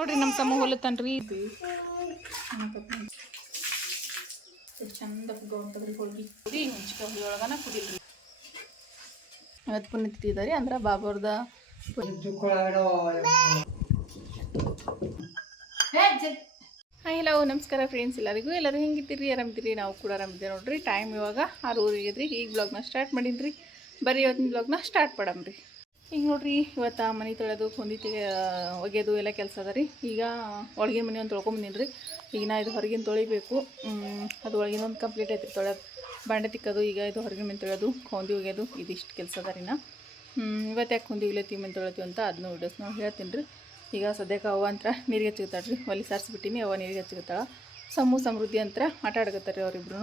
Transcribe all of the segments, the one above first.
ನೋಡ್ರಿ ನಮ್ಮ ತಮ್ಮ ಹೊಲತನ್ರಿ ಚಂದ ಗೌಂಟದ್ರಿ ಹೋಳ್ಗಿ. ಕುದಿ ಮೆಣಸಿಕಾಯಿ ಹುಳಿ ಒಳಗನ ಕುದಿಲ್ರಿ ಇವತ್ತು ಪುಣ್ಯತಿಥಿ ಇದಾರಿ ಅಂದ್ರೆ ಬಾಬರ್ದ ಹಾಯ್ ಹಲೋ ನಮಸ್ಕಾರ ಫ್ರೆಂಡ್ಸ್ ಎಲ್ಲರಿಗೂ ಎಲ್ಲರೂ ಹೆಂಗಿದ್ದೀರಿ? ಆರಾಮಿದ್ದೀರಿ? ನಾವು ಕೂಡ ಆರಾಮಿದ್ದೀವಿ ನೋಡ್ರಿ. ಟೈಮ್ ಇವಾಗ ಆರು ಇದ್ರಿ ಈಗ ಬ್ಲಾಗ್ನ ಸ್ಟಾರ್ಟ್ ಮಾಡೀನಿ ಬರೀ ಇವತ್ತಿನ ಬ್ಲಾಗ್ನ ಸ್ಟಾರ್ಟ್ ಮಾಡಮ್ರಿ. ಈಗ ನೋಡ್ರಿ, ಇವತ್ತು ಮನೆ ತೊಳೆದು ತೆಗೆ ಒಗೆಯೋದು ಎಲ್ಲ ಕೆಲಸ ಅದ ರೀ. ಈಗ ಒಳಗಿನ ಮನೆ ಒಂದು ತೊಳ್ಕೊಂಬಂದಿನಿ ರೀ. ಈಗ ನಾ ಇದು ಹೊರಗಿನ ತೊಳಿಬೇಕು. ಅದು ಒಳಗಿನ ಒಂದು ಕಂಪ್ಲೀಟ್ ಐತ್ರಿ ತೊಳೆದು ಬಾಂಡೆ ತಿಕ್ಕೋದು, ಈಗ ಇದು ಹೊರಗಿನ ಮನೆ ತೊಳೆಯೋದು ಹೊಂದಿ ಒಗೆಯೋದು ಇದಿಷ್ಟು ಕೆಲಸ ಅದ ರೀ ನಾ. ಇವತ್ತು ಯಾಕೆ ಹೊಂದಿ ಉಗ್ಲತ್ತೀವಿ ಮನೆ ತೊಳಿತೀವಿ ಅಂತ ಅದನ್ನ ನಾವು ಹೇಳ್ತೀನಿ ರೀ. ಈಗ ಸದ್ಯಕ್ಕೆ ಅವ್ವ ಅಂತ ನೀರಿಗೆ ಹಚ್ಚಿರ್ತಾಳೆ ರೀ. ಒಲಿ ಸಾರಿಸ್ಬಿಟ್ಟಿನಿ ಅವ ನೀರಿಗೆ ಹಚ್ಚಿರ್ತಾಳೆ. ಸಮೂಹ ಸಮೃದ್ಧಿ ಅಂತ ಆಟ ಆಡ್ಕತ್ತಾರೆ ಅವರಿಬ್ರು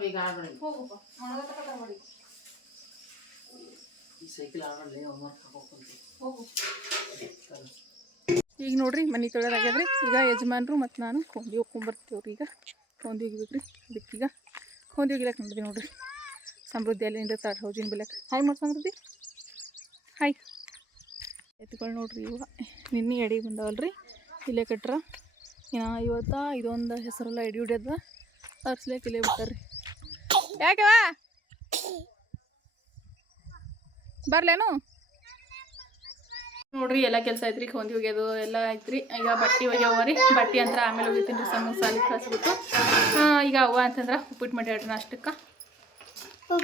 ಬೇಗ ಆಡ್ಬೇಡಿ ಹೋಗಪ್ಪ ಒಣಗತಕ್ಕ ತರ್ಬೇಡಿ ಈ ಸೈಕಲ್ ಆಡಲಿ ನೋಡ್ರಿ, ಮನೆ ತೊಳೆದಾಗ್ಯದ್ರಿ ಈಗ ಯಜಮಾನ್ರು ಮತ್ತು ನಾನು ಕೊಂಡಿ ಹೋಗ್ಕೊಂಬರ್ತೀವ್ರಿ ಈಗ. ಕೊಂದಿ ಒಗಿಬೇಕ್ರಿ ಅದಕ್ಕೆ ಈಗ ಕೊಂದಿ ಹೋಗಿಲಕ್ಕೆ ನೋಡಿದ್ವಿ ನೋಡ್ರಿ. ಸಮೃದ್ಧಿ ಅಲ್ಲಿ ನಿಂದಿರ್ತಾಳೆ ಹೌಜಿನ ಹಾಯ್ ಮಾಡಿ ಸಮೃದ್ಧಿ. ಹಾಯ್ ಎತ್ಕೊಳ್ಳಿ ನೋಡ್ರಿ ಇವ. ನಿನ್ನೆ ಎಡಿ ಬಂದವಲ್ರಿ. ಇಲ್ಲೇ ಕಟ್ರ. ಇನ್ನು ಇವತ್ತ ಇದೊಂದು ಹೆಸರೆಲ್ಲ ಎಡಿ ಹಿಡಿಯದ. ಹರ್ಸ್ಲೇಕ್ ಇಲ್ಲೇ ಬಿಟ್ಟಾರ್ರಿ. ಯಾಕವಾ ಬರ್ಲೇನು? ನೋಡ್ರಿ, ಎಲ್ಲ ಕೆಲಸ ಐತ್ರಿ, ಹೊಂದಿ ಒಗ್ಯೋದು ಎಲ್ಲ ಐತ್ರಿ. ಈಗ ಬಟ್ಟೆ ಒಗ್ಯಾವ ರೀ. ಬಟ್ಟೆ ಅಂತ ಆಮೇಲೆ ಒಗಿತೀನಿ ರೀ ಸಮ ಸಾಲಿ ಕಳಿಸ್ಬಿಟ್ಟು. ಈಗ ಅವ್ವ ಅಂತಂದ್ರೆ ಉಪ್ಪಿಟ್ಟು ಮಾಡಿ ಹೇಳ್ರಿ ಅಷ್ಟಕ್ಕೆ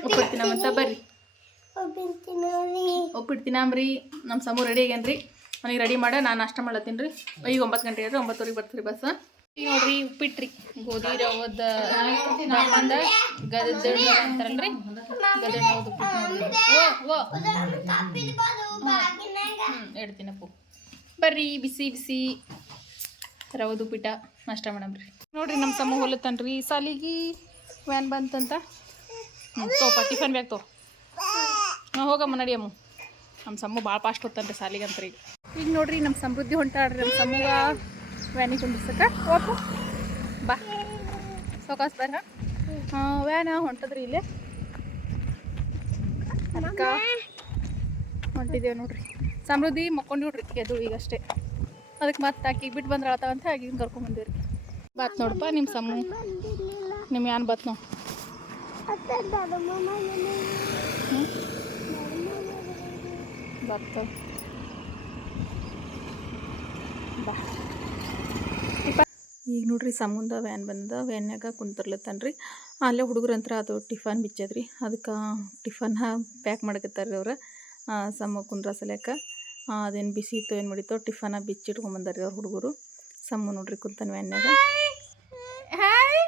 ಉಪ್ಪಿಟ್ಟು ತಿನ್ನಮಂತ ಬರ್ರಿ. ಉಪ್ಪಿಟ್ಟು ತಿನ್ನಾಮ್ರಿ ನಮ್ಮ ಸಮೂ ರೆಡಿ ಆಗ್ಯಾನ್ರಿ. ನನಗೆ ರೆಡಿ ಮಾಡ, ನಾನು ನಾಷ್ಟ ಮಾಡ್ಲತ್ತೀನಿ ರೀ. ಈಗ ಒಂಬತ್ತು ಗಂಟೆ ಹೇಳ್ರಿ ಒಂಬತ್ತುವರೆಗೆ ಬರ್ತೀರಿ ಬಸ್. ನೋಡ್ರಿ ಉಪ್ಪಿಟ್ರಿ. ಗೋಧಿ ರವದ ದಪ್ಪಂದ ಗದದ ಅಂತಾರಲ್ರಿ ಹೇಳ್ತೀನಪ್ಪು ಬರ್ರಿ ಬಿಸಿ ಬಿಸಿ. ರವದ ಉಪ್ಪಿಟ ನಾಷ್ಟ ರೀ ನೋಡ್ರಿ ನಮ್ಮ ತಮ್ಮ ಹೊಲತ್ತನ್ರಿ. ಸಾಲಿಗೆ ವ್ಯಾನ್ ಬಂತಂತ? ತೋಪ ಟಿಫನ್ ಬ್ಯಾಗ್ ತೋ ನಾ ಹೋಗಮ್ಮ ನಡಿಯಮ್ಮ. ನಮ್ಮ ಸಮ್ಮು ಭಾಳ ಫಾಸ್ಟ್ ಹೊತ್ತನ್ರಿ ಸಾಲಿಗಂತ್ರಿ ಈಗ ನೋಡ್ರಿ ನಮ್ಮ ಸಮೃದ್ಧಿ ಹೊಂಟಾಡ್ರಿ ನಮ್ಮ ಸಮ್ಮಗ ವ್ಯಾನಿಗೆ ಕುಂದಿಸಕ್ಕ ಓಪು ಬಾ. ಸೌಕಾಸ್ ಬರ. ವ್ಯಾನ ಹೊಂಟದ್ರಿ ಇಲ್ಲೇ. ಅದಕ್ಕೆ ಹೊಂಟಿದ್ದೇವೆ ನೋಡ್ರಿ. ಸಮೃದ್ಧಿ ಮಕ್ಕೊಂಡು ನೋಡ್ರಿ ಎದು ಈಗ ಅಷ್ಟೇ ಅದಕ್ಕೆ ಮತ್ತೆ ಆಕಿಗೆ ಬಿಟ್ಟು ಬಂದ್ರೆ ಅಂತ ಆಗಿ ಕರ್ಕೊಂಡ್ಬಂದಿರಿ ಬಾತ್ ನೋಡಪ್ಪ ನಿಮ್ಮ ಸಮ್ಮ ನಿಮ್ಮ ಯಾನ್ ಬಾತ್ ನೋ ಬಾತ್. ಬಾ. ಈಗ ನೋಡ್ರಿ ಸಮುಂದ ವ್ಯಾನ್ ಬಂದ ವ್ಯಾನ್ಯಾಗ ಕುಂತಿರ್ಲತ್ತನ್ರಿ. ಅಲ್ಲೇ ಹುಡುಗರಂತ್ರ ಅದು ಟಿಫನ್ ಬಿಚ್ಚದ್ರಿ. ಅದಕ್ಕೆ ಟಿಫನ್ ಪ್ಯಾಕ್ ಮಾಡಕತ್ತಾರ ಅವ್ರು. ಸಮ ಕುಂದ್ರ ಸಲ್ಯಾಕ. ಅದೇನು ಬಿಸಿ ಇತ್ತು ಏನು ಮಾಡಿತ್ತು ಟಿಫನ ರೀ ಅವ್ರ ಹುಡುಗರು. ಸಮ ನೋಡ್ರಿ ಕುಂತಾನ ವ್ಯಾನ್ಯಾಗ ಹಾಯ್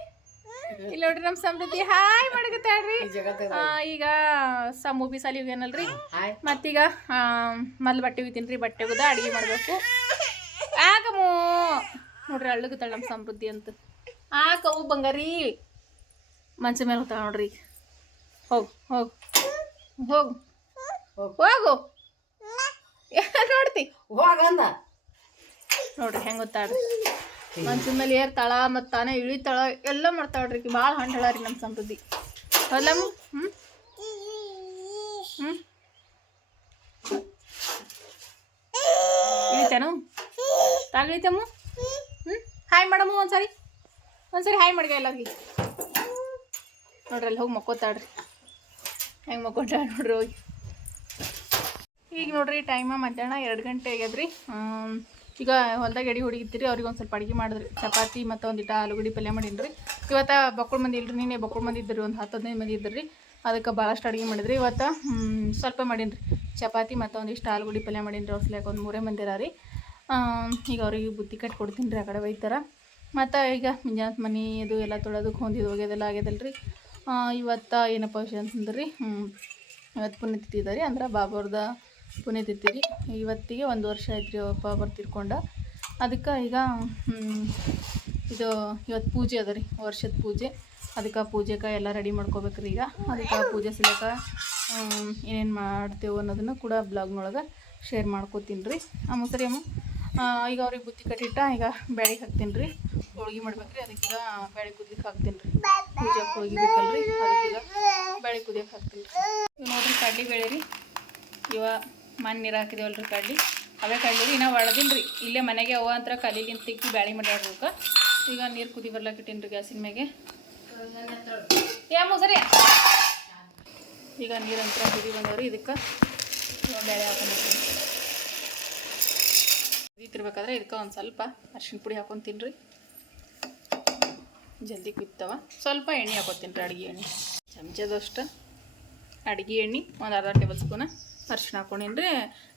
ಇಲ್ಲಿ ನೋಡ್ರಿ ನಮ್ಮ ಸಮೃದ್ಧಿ. ಹಾಯ್ ಮಾಡಕತ್ತಾಳ್ರಿ. ಆ, ಈಗ ಸಮೂಬಿ ಬಿ ಸಾಲಿ ಏನಲ್ರಿ ಹಾಯ್ ಮತ್ತೀಗ ಮೊದ್ಲು ಬಟ್ಟೆ ಹೋಗ್ತೀನಿ ರೀ ಬಟ್ಟೆ ಒಗ್ದ ಅಡುಗೆ ಮಾಡಬೇಕು. ನೋಡ್ರಿ ಅಳ್ಳಗತ್ತಾಳ ನಮ್ಮ ಸಮೃದ್ಧಿ ಅಂತ. ಆ ಕವು ಬಂಗಾರಿ. ಮಂಚ ಮೇಲೆ ಹೋಗ್ತಾಳ ನೋಡ್ರಿ. ಈಗ ಹೋಗು ಹೋಗು ಹೋಗು. ಹೋಗು ನೋಡ್ತಿ? ಹೋಗಂದ ನೋಡ್ರಿ ಹೆಂಗೆ ಗೊತ್ತಾಡ್ರಿ. ಮಂಚದ ಮೇಲೆ ಏರ್ತಾಳ ಮತ್ತು ತಾನೇ ಇಳಿತಾಳ ಎಲ್ಲ ಮಾಡ್ತಾಳ್ರಿ ಭಾಳ ಹಂಡಳ ರೀ ನಮ್ಮ ಸಮೃದ್ಧಿ ಹೊಲಮ್ ಹ್ಞೂ ಹ್ಞೂ ಇಳಿತೇನು? ತಾಗಿಳಿತಮ್ಮ ಹಾಯ್ ಮಾಡಮ್ಮ ಒಂದ್ಸರಿ. ಒಂದ್ಸರಿ ಹಾಯ್ ಮಾಡ್ಗ ಎಲ್ಲರಿಗೆ. ನೋಡ್ರಿ ಅಲ್ಲಿ ಹೋಗಿ ಮಕ್ಕೋತಾಡ್ರಿ ಹೆಂಗೆ ಮಕ್ಕೋತಾಳ ನೋಡ್ರಿ ಹೋಗಿ. ಈಗ ನೋಡ್ರಿ ಟೈಮ ಮಧ್ಯಾಹ್ನ ಎರಡು ಗಂಟೆ ಆಗ್ಯದ್ರಿ. ಈಗ ಹೊಲ್ದಾಗ ಎಡಿ ಹುಡುಗಿತ್ತೀರಿ ಅವ್ರಿಗೆ ಒಂದು ಸ್ವಲ್ಪ ಅಡುಗೆ ಮಾಡಿದ್ರಿ. ಚಪಾತಿ ಮತ್ತು ಒಂದಿಟ ಆಲೂಗಡ್ಡೆ ಪಲ್ಯ ಮಾಡೀನಿ ಇವತ್ತು ಬಕ್ಕಳು ಮಂದಿ ಇಲ್ರಿ ನೀನೇ ಬಕ್ಕಳು ಮಂದಿ ಇದ್ದರು, ಒಂದು ಹತ್ತು ಹದಿನೈದು ಮಂದಿ ಇದ್ರಿ ಅದಕ್ಕೆ ಭಾಳಷ್ಟು ಅಡುಗೆ ಮಾಡಿದ್ರಿ. ಇವತ್ತು ಸ್ವಲ್ಪ ಮಾಡೀನಿ ಚಪಾತಿ ಮತ್ತು ಒಂದಿಷ್ಟು ಆಲೂಗಡ್ಡೆ ಪಲ್ಯ ಮಾಡೀನಿ ರೀ ಅವ್ರ ಒಂದು ಮೂರೇ ಮಂದಿ ರೀ ಈಗ ಅವ್ರಿಗೆ ಬುತ್ತಿ ಕಟ್ಟಿ ಕೊಡ್ತೀನಿ ರೀ ಆ ಕಡೆ ಒಯ್ತಾರ ಮತ್ತು ಈಗ ಮುಂಜಾನೆ ಮನೆ ಅದು ಎಲ್ಲ ತೊಳೆದಕ್ಕೆ ಹೊಂದಿದ್ದು ಹೋಗ್ಯದೆಲ್ಲ ಆಗ್ಯದಲ್ಲ ರೀ ಇವತ್ತು ಏನಪ್ಪ ವಿಷಯ ಅಂತಂದ್ರೆ ರೀ ಇವತ್ತು ಪುಣ್ಯತಿಥಿ ಇದೆ ರೀ ಅಂದ್ರೆ ಬಾಬರ್ದ ಪುಣ್ಯತಿಥಿ ರೀ. ಇವತ್ತಿಗೆ ಒಂದು ವರ್ಷ ಆಯ್ತು ರೀ ಅಪ್ಪ ಬರ್ತಿರ್ಕೊಂಡು. ಅದಕ್ಕೆ ಈಗ ಇದು ಇವತ್ತು ಪೂಜೆ ಅದ ರೀ ವರ್ಷದ ಪೂಜೆ. ಅದಕ್ಕೆ ಪೂಜೆಗೆ ಎಲ್ಲ ರೆಡಿ ಮಾಡ್ಕೋಬೇಕ್ರಿ ಈಗ. ಅದಕ್ಕೆ ಪೂಜೆ ಸಲಕ ಏನೇನು ಮಾಡ್ತೇವೆ ಅನ್ನೋದನ್ನು ಕೂಡ ಬ್ಲಾಗ್ನೊಳಗೆ ಶೇರ್ ಮಾಡ್ಕೋತೀನಿ ರೀ. ಅಮ್ಮ ಸರಿ ಅಮ್ಮ? ಆ, ಈಗ ಅವ್ರಿಗೆ ಬುತ್ತಿ ಕಟ್ಟಿಟ್ಟ ಈಗ ಬ್ಯಾಳಿಗೆ ಹಾಕ್ತೀನಿ ರೀ ಹೋಳ್ಗೆ ಮಾಡ್ಬೇಕ್ರಿ, ಅದಕ್ಕೀಗ ಬ್ಯಾಳಿ ಕುದಿಯಕ್ಕೆ ಹಾಕ್ತೀನಿ ರೀ ಪೂಜೆಗೆ ಹೋಗಿಬೇಕಲ್ರಿ ಅದಕ್ಕೀಗ ಬ್ಯಾಳಿ ಕುದಿಯಕ್ಕೆ ಹಾಕ್ತೀನಿ ರೀ ನೋಡ್ರಿ ಕಡ್ಲಿ ಬೆಳೆ ರೀ ಇವ ಮಣ್ಣು ನೀರು ಹಾಕಿದೇವಲ್ರಿ ಕಡ್ಲಿ. ಅವೇ ಕಡ್ಲಿ ರೀ ನಾವು ಒಳದಿಲ್ಲ ರೀ ಇಲ್ಲೇ ಮನೆಗೆ ಅವ ಅಂತ ಕಲೀಲಿಂದ ತಿಕ್ಕಿ ಬ್ಯಾಳಿ ಮಾಡ್ಯಾಡ್ಬೇಕು ಈಗ ನೀರು ಕುದಿ ಬರ್ಲಾಕ್ ಇಟ್ಟೀನಿ ರೀ ಗ್ಯಾಸಿನ ಮ್ಯಾಗೆ. ಯಾಮು ಸರಿ ಈಗ ನೀರಂತರ ಕುದಿ ಬಂದವ್ರಿ, ಇದಕ್ಕೆ ಬೇಳೆ ಹಾಕೊಂಡ್ಬಿಡ್ತೀನಿ ಕುದೀತಿರ್ಬೇಕಾದ್ರೆ ಇದಕ್ಕೆ ಒಂದು ಸ್ವಲ್ಪ ಅರ್ಶಿಣ ಪುಡಿ ಹಾಕೊಂಡು ತಿನ್ರಿ ಜಲ್ದಿ ಕುದ್ತವ ಸ್ವಲ್ಪ ಎಣ್ಣೆ ಹಾಕೋತೀನಿ ರೀ ಅಡುಗೆ ಎಣ್ಣೆ. ಚಮಚದಷ್ಟು ಅಡುಗೆ ಎಣ್ಣೆ, ಒಂದು ಅರ್ಧ ಟೇಬಲ್ ಸ್ಪೂನ ಅರ್ಶಿಣ ಹಾಕೊಂಡಿನ್ರಿ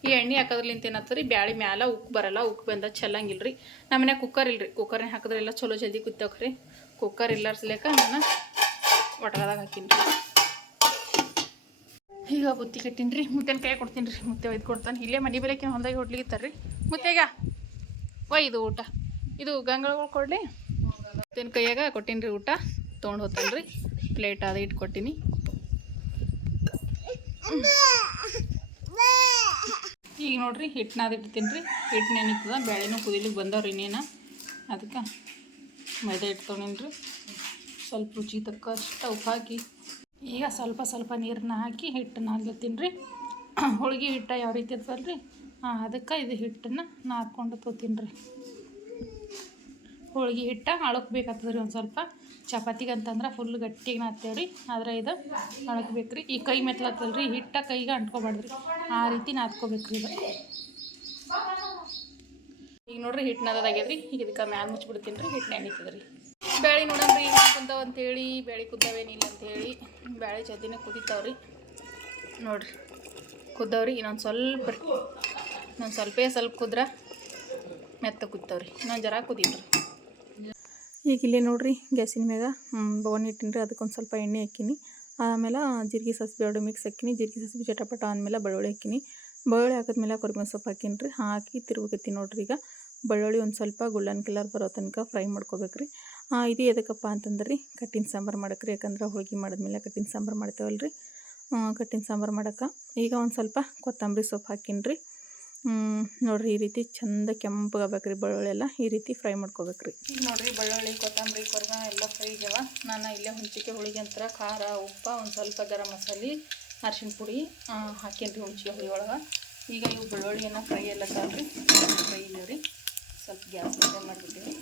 ಈ ಎಣ್ಣೆ ಹಾಕೋದ್ರಲಿಂತ ಏನಾಗ್ತದೆ ರೀ, ಬ್ಯಾಳಿ ಮ್ಯಾಲೆ ಉಕ್ಕು ಬರಲ್ಲ ಉಕ್ಕು ಬಂದ ಚೆಲ್ಲಂಗಿಲ್ಲ ರೀ. ನಮ್ಮ ಮನ್ಯಾಗ ಕುಕ್ಕರ್ ಇಲ್ರಿ ಹಾಕಿದ್ರೆ ಎಲ್ಲ ಚಲೋ ಜಲ್ದಿ ಕುತ್ತವ್ರಿ ರೀ. ಕುಕ್ಕರ್ ಇಲ್ಲರ್ಸ್ಲೇಕ ನಾನು ಒಟ್ರದಾಗ ಹಾಕೀನಿ ರೀ. ಈಗ ಬುತ್ತಿ ಕಟ್ಟಿನ್ರಿ ರೀ ಮುದ್ದೆನ ಕೈ ಕೊಡ್ತೀನಿ ರೀ ಮುತ್ತೆ ಒಯ್ದು ಕೊಡ್ತಾನೆ. ಇಲ್ಲೇ ಮನೆ ಬೆಳಕಿನ ಹೊಲ್ದಾಗೆ ಹೊಡ್ಲಿಗಿತ್ತಾರ ರೀ. ಮುತ್ತೆಗ ಒಯ್ದು ಊಟ. ಇದು ಗಂಗಳಗಳು ಕೊಡಲಿ? ಮುತ್ತಿನ ಕೈಯಾಗ ಕೊಟ್ಟಿನಿ ರೀ ಊಟ. ತೊಗೊಂಡು ಹೋತಲ್ರಿ. ಪ್ಲೇಟ್ ಅದು ಇಟ್ಟು ಕೊಟ್ಟೀನಿ ಈಗ ನೋಡ್ರಿ ಹಿಟ್ಟನ್ನ ಅದು ಇಡ್ತೀನಿ ರೀ ಹಿಟ್ಟು ನೆನಿತದ ಬೇಳೆನೂ ಕುದಿಲಿಕ್ಕೆ ಬಂದವ್ರಿ ಇನ್ನೇನು. ಅದಕ್ಕೆ ಮೈದಾ ತೊಗೊಂಡೀನಿ ರೀ ಸ್ವಲ್ಪ ರುಚಿ ತಕ್ಕಷ್ಟು ಉಪ್ಪು ಹಾಕಿ, ಈಗ ಸ್ವಲ್ಪ ಸ್ವಲ್ಪ ನೀರನ್ನ ಹಾಕಿ ಹಿಟ್ಟನ್ನ ಹಾಕ್ಲತ್ತೀನಿ ರೀ ಹೋಳಿಗೆ ಹಿಟ್ಟು ಯಾವ ರೀತಿ ಇರ್ತಲ್ಲ ಅದಕ್ಕೆ ಇದು ಹಿಟ್ಟನ್ನು ನಾದ್ಕೊಂಡು ತೋತೀನಿ ರೀ. ಹೋಳಿಗೆ ಹಿಟ್ಟ ಅಳಕ್ಬೇಕಾಗ್ತದೆ ರೀ ಒಂದು ಸ್ವಲ್ಪ. ಚಪಾತಿಗೆ ಅಂತಂದ್ರೆ ಫುಲ್ ಗಟ್ಟಿಗೆ ನಾದ್ತೇವೆ ರೀ. ಆದ್ರೆ ಇದು ಅಳಕ್ಬೇಕು ರೀ ಈ ಕೈ ಮೆತ್ಲತ್ತಲ್ಲ ರೀ ಹಿಟ್ಟ ಕೈಗೆ ಅಂಟ್ಕೊಬಾರ್ದು ರೀ ಆ ರೀತಿ ನಾದ್ಕೋಬೇಕು ರೀ ಇದು. ಈಗ ನೋಡ್ರಿ ಹಿಟ್ಟು ನಾದಾಗ್ಯದ ರೀ ಈಗ ಇದಕ್ಕೆ ಮ್ಯಾಲ ಮುಚ್ಚಿಬಿಡ್ತೀನಿ ರೀ. ಹಿಟ್ಟು ನೆನೀತದ ರೀ ಬೇಳೆ ನೋಡೋಣ್ರಿ ಈಗ ಕುಂತಾವ ಅಂತೇಳಿ. ಬೇಳೆ ಕುದ್ದಾವೇನಿಲ್ಲ ಅಂತೇಳಿ. ಬೇಳೆ ಚದಿನೇ ಕುದಿತಾವ್ರಿ. ನೋಡ್ರಿ, ಕುದ್ದವ್ರಿ. ಇನ್ನೊಂದು ಸ್ವಲ್ಪ ರೀ ಇನ್ನೊಂದು ಸ್ವಲ್ಪೇ ಸ್ವಲ್ಪ ಕುದ್ರ ಮೆತ್ತ ಕುದ್ದಾವ್ರಿ ನಾನು ಜರ ಕುದೀನಿ ಈಗ ಇಲ್ಲಿ ನೋಡ್ರಿ ಗ್ಯಾಸಿನ ಮ್ಯಾಗ ಬವನ್ ಇಟ್ಟಿನಿ ರೀ ಅದಕ್ಕೊಂದು ಸ್ವಲ್ಪ ಎಣ್ಣೆ ಹಾಕಿನಿ. ಆಮೇಲೆ ಜೀರಿಗೆ ಸಾಸಿವೆ ಎರಡು ಮಿಕ್ಸ್ ಹಾಕಿನಿ. ಜೀರಿಗೆ ಸಾಸಿವೆ ಚಟಪಟ ಅಂದಮೇಲೆ ಬೆಳ್ಳುಳ್ಳಿ ಹಾಕಿನಿ. ಬೆಳ್ಳುಳ್ಳಿ ಹಾಕಿದ್ಮೇಲೆ ಕೊರಿಮೆ ಸೊಪ್ಪು ಹಾಕಿನಿ ರೀ ಹಾಕಿ ತಿರುಗತಿ ನೋಡ್ರಿ ಈಗ. ಬೆಳ್ಳುಳ್ಳಿ ಒಂದು ಸ್ವಲ್ಪ ಗುಳ್ಳನ್ ಕಲರ್ ಬರೋ ತನಕ ಫ್ರೈ ಮಾಡ್ಕೋಬೇಕು ರೀ ಇದು ಎದಕ್ಕಪ್ಪ ಅಂತಂದ್ರೆ ರೀ ಕಟ್ಟಿನ ಸಾಂಬಾರು ಮಾಡಕ್ಕೆ ರೀ ಯಾಕಂದ್ರೆ ಹೋಳಿಗೆ ಮಾಡಿದ್ಮೇಲೆ ಕಟ್ಟಿನ ಸಾಂಬಾರು ಮಾಡ್ತೇವಲ್ಲ ರೀ ಕಟ್ಟಿನ ಸಾಂಬಾರು ಮಾಡೋಕೆ. ಈಗ ಒಂದು ಸ್ವಲ್ಪ ಕೊತ್ತಂಬರಿ ಸೊಪ್ಪು ಹಾಕಿನಿ ರೀ ನೋಡ್ರಿ ಈ ರೀತಿ ಚಂದ ಕೆಂಪಗಾಗಬೇಕು ರೀ ಬೆಳ್ಳುಳ್ಳಿ ಎಲ್ಲ ಈ ರೀತಿ ಫ್ರೈ ಮಾಡ್ಕೋಬೇಕ್ರಿ. ಈಗ ನೋಡ್ರಿ ಬೆಳ್ಳುಳ್ಳಿ, ಕೊತ್ತಂಬರಿ ಕೊರ್ಗ ಎಲ್ಲ ಫ್ರೈ ಆಗ್ಯಾವ. ನಾನು ಇಲ್ಲೇ ಹುಂಚಿಕೆ ಹುಳಿಗೆ ಅಂತರ ಖಾರ, ಉಪ್ಪ, ಒಂದು ಸ್ವಲ್ಪ ಗರಂ ಮಸಾಲೆ ಅರ್ಶಿನ ಪುಡಿ ಹಾಕೇನಿ ರೀ ಹುಂಚಿಕೆ ಹುಳಿ ಒಳಗೆ. ಈಗ ಇವು ಬೆಳ್ಳುಳ್ಳಿಯನ್ನು ಫ್ರೈ ಎಲ್ಲ ಸಾಲ್ರಿ ಫ್ರೈ ಇದೀವಿ ರೀ ಸ್ವಲ್ಪ ಗ್ಯಾಸ್ ಫ್ರೈ ಮಾಡಿಬಿಟ್ಟಿವಿ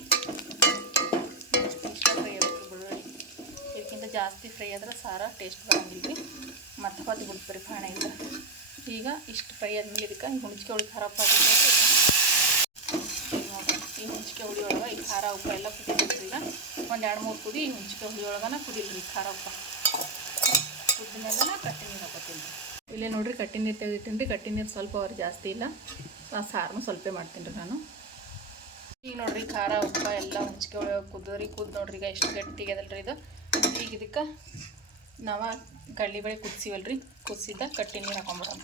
ಫ್ರೈ ಆಗಬೇಕು ಬೆಳ್ಳುಳ್ಳಿ. ಇದಕ್ಕಿಂತ ಜಾಸ್ತಿ ಫ್ರೈ ಆದ್ರೆ ಸಾರ ಟೇಸ್ಟ್ ಬರೋಂಗಿಲ್ಲ ರೀ ಮತ್ತೆ ಹೊತ್ತು ಬಿಡ್ತೀವಿ ಪಾಣೆಯಿಂದ ಈಗ ಇಷ್ಟು ಫ್ರೈ ಆದ್ಮೇಲೆ ಇದಕ್ಕೆ ಹುಣ್ಚಿಕೆ ಹುಳಿ ಖಾರ ಉಪ್ಪು ಈ ಹುಣ್ಚಿಕೆ ಹುಳಿ ಒಳಗೆ ಈ ಖಾರ ಉಪ್ಪು ಎಲ್ಲ ಕುದಿಲ್ಲ ಒಂದು ಎರಡು ಮೂರು ಕುದಿ ಈ ಹುಣ್ಚಿಕೆ ಹುಳಿ ಒಳಗನ ಕುದಿಲ್ರಿ ಖಾರ ಉಪ್ಪು. ಕುದ್ದಿನೆಲ್ಲ ಕಟ್ಟಿ ನೀರು ಹಾಕೋತೀನಿ. ಇಲ್ಲೇ ನೋಡ್ರಿ ಕಟ್ಟಿ ನೀರು ರೀ ಕಟ್ಟಿ ನೀರು ಸ್ವಲ್ಪ ಅವ್ರು ಜಾಸ್ತಿ ಇಲ್ಲ. ಆ ಸಾರನು ಸ್ವಲ್ಪ ಮಾಡ್ತೀನಿ ರೀ ನಾನು. ಈಗ ನೋಡ್ರಿ ಖಾರ ಉಪ್ಪ ಎಲ್ಲ ಹಂಚ್ಕೆ ಒಳಗೆ ಕುದ್ದರಿ. ಕುದ್ದು ನೋಡ್ರಿ ಈಗ ಎಷ್ಟು ಗಟ್ಟಿಗೆ ಅದಲ್ರಿ ಇದು. ಈಗ ಇದಕ್ಕೆ ನಾವು ಕಡ್ಲಿಬೇಳೆ ಕುದಿಸಿವಲ್ರಿ? ಕುದಿಸಿದ್ದ ಕಟ್ಟಿ ನೀರು ಹಾಕೊಂಬಿಡೋಣ